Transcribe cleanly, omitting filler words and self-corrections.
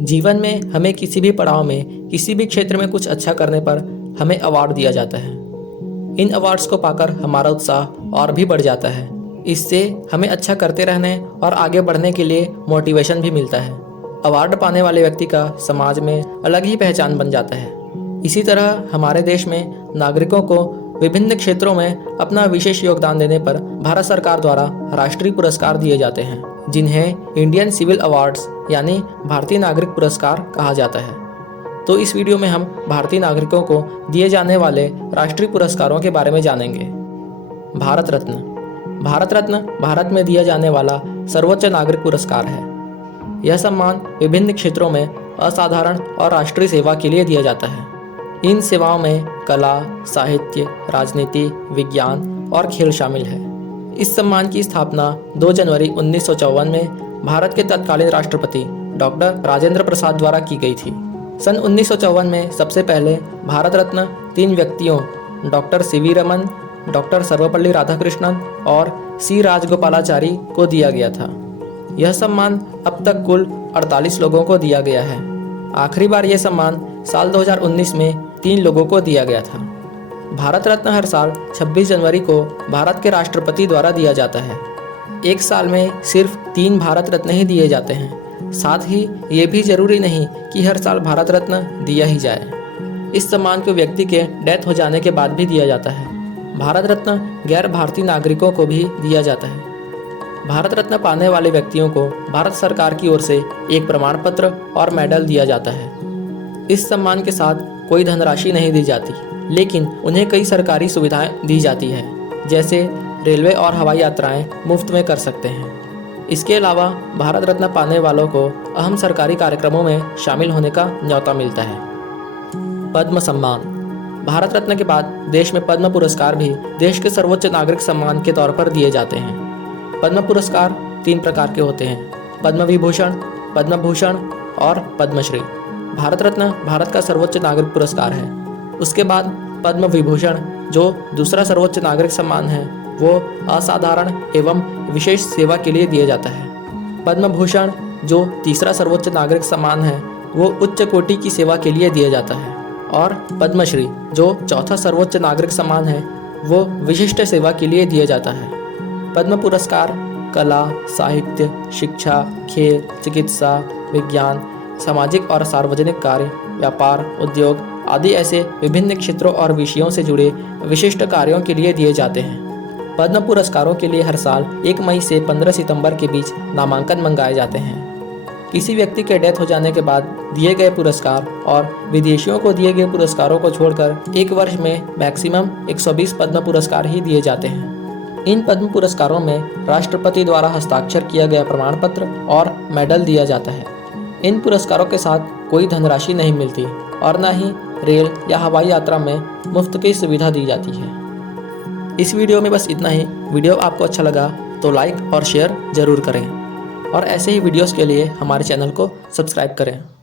जीवन में हमें किसी भी पड़ाव में किसी भी क्षेत्र में कुछ अच्छा करने पर हमें अवार्ड दिया जाता है। इन अवार्ड्स को पाकर हमारा उत्साह और भी बढ़ जाता है। इससे हमें अच्छा करते रहने और आगे बढ़ने के लिए मोटिवेशन भी मिलता है। अवार्ड पाने वाले व्यक्ति का समाज में अलग ही पहचान बन जाता है। इसी तरह हमारे देश में नागरिकों को विभिन्न क्षेत्रों में अपना विशेष योगदान देने पर भारत सरकार द्वारा राष्ट्रीय पुरस्कार दिए जाते हैं, जिन्हें इंडियन सिविल अवार्ड्स यानी भारतीय नागरिक पुरस्कार कहा जाता है। तो इस वीडियो में हम भारतीय नागरिकों को दिए जाने वाले राष्ट्रीय पुरस्कारों के बारे में जानेंगे। भारत रत्न। भारत रत्न भारत में दिया जाने वाला सर्वोच्च नागरिक पुरस्कार है। यह सम्मान विभिन्न क्षेत्रों में असाधारण और राष्ट्रीय सेवा के लिए दिया जाता है। इन सेवाओं में कला, साहित्य, राजनीति, विज्ञान और खेल शामिल है। इस सम्मान की स्थापना 2 जनवरी 1954 में भारत के तत्कालीन राष्ट्रपति डॉक्टर राजेंद्र प्रसाद द्वारा की गई थी। सन 1954 में सबसे पहले भारत रत्न 3 व्यक्तियों doctor CV Raman, doctor Sarvepalli Radhakrishnan और सी राजगोपालाचारी को दिया गया था। यह सम्मान अब तक कुल 48 लोगों को दिया गया है। आखिरी बार यह सम्मान साल 2019 में 3 लोगों को दिया गया था। भारत रत्न हर साल 26 जनवरी को भारत के राष्ट्रपति द्वारा दिया जाता है। एक साल में सिर्फ 3 भारत रत्न ही दिए जाते हैं। साथ ही ये भी जरूरी नहीं कि हर साल भारत रत्न दिया ही जाए। इस सम्मान को व्यक्ति के डेथ हो जाने के बाद भी दिया जाता है। भारत रत्न गैर भारतीय नागरिकों को भी दिया जाता है। भारत रत्न पाने वाले व्यक्तियों को भारत सरकार की ओर से एक प्रमाण पत्र और मेडल दिया जाता है। इस सम्मान के साथ कोई धनराशि नहीं दी जाती, लेकिन उन्हें कई सरकारी सुविधाएं दी जाती है, जैसे रेलवे और हवाई यात्राएं मुफ्त में कर सकते हैं। इसके अलावा भारत रत्न पाने वालों को अहम सरकारी कार्यक्रमों में शामिल होने का न्यौता मिलता है। पद्म सम्मान। भारत रत्न के बाद देश में पद्म पुरस्कार भी देश के सर्वोच्च नागरिक सम्मान के तौर पर दिए जाते हैं। पद्म पुरस्कार 3 प्रकार के होते हैं: पद्म विभूषण, पद्म भूषण और पद्मश्री। भारत रत्न भारत का सर्वोच्च नागरिक पुरस्कार है। उसके बाद पद्म विभूषण, जो दूसरा सर्वोच्च नागरिक सम्मान है, वो असाधारण एवं विशेष सेवा के लिए दिया जाता है। पद्म भूषण, जो तीसरा सर्वोच्च नागरिक सम्मान है, वो उच्च कोटि की सेवा के लिए दिया जाता है। और पद्मश्री, जो चौथा सर्वोच्च नागरिक सम्मान है, वो विशिष्ट सेवा के लिए दिया जाता है। पद्म पुरस्कार कला, साहित्य, शिक्षा, खेल, चिकित्सा, विज्ञान, सामाजिक और सार्वजनिक कार्य, व्यापार, उद्योग आदि ऐसे विभिन्न क्षेत्रों और विषयों से जुड़े विशिष्ट कार्यों के लिए दिए जाते हैं। पद्म पुरस्कारों के लिए हर साल 1 मई से 15 सितंबर के बीच नामांकन मंगाए जाते हैं। किसी व्यक्ति के डेथ हो जाने के बाद दिए गए पुरस्कार और विदेशियों को दिए गए पुरस्कारों को छोड़कर एक वर्ष में मैक्सिमम 120 पद्म पुरस्कार ही दिए जाते हैं। इन पद्म पुरस्कारों में राष्ट्रपति द्वारा हस्ताक्षर किया गया प्रमाण पत्र और मेडल दिया जाता है। इन पुरस्कारों के साथ कोई धनराशि नहीं मिलती और न ही रेल या हवाई यात्रा में मुफ्त की सुविधा दी जाती है। इस वीडियो में बस इतना ही। वीडियो आपको अच्छा लगा तो लाइक और शेयर जरूर करें और ऐसे ही वीडियोस के लिए हमारे चैनल को सब्सक्राइब करें।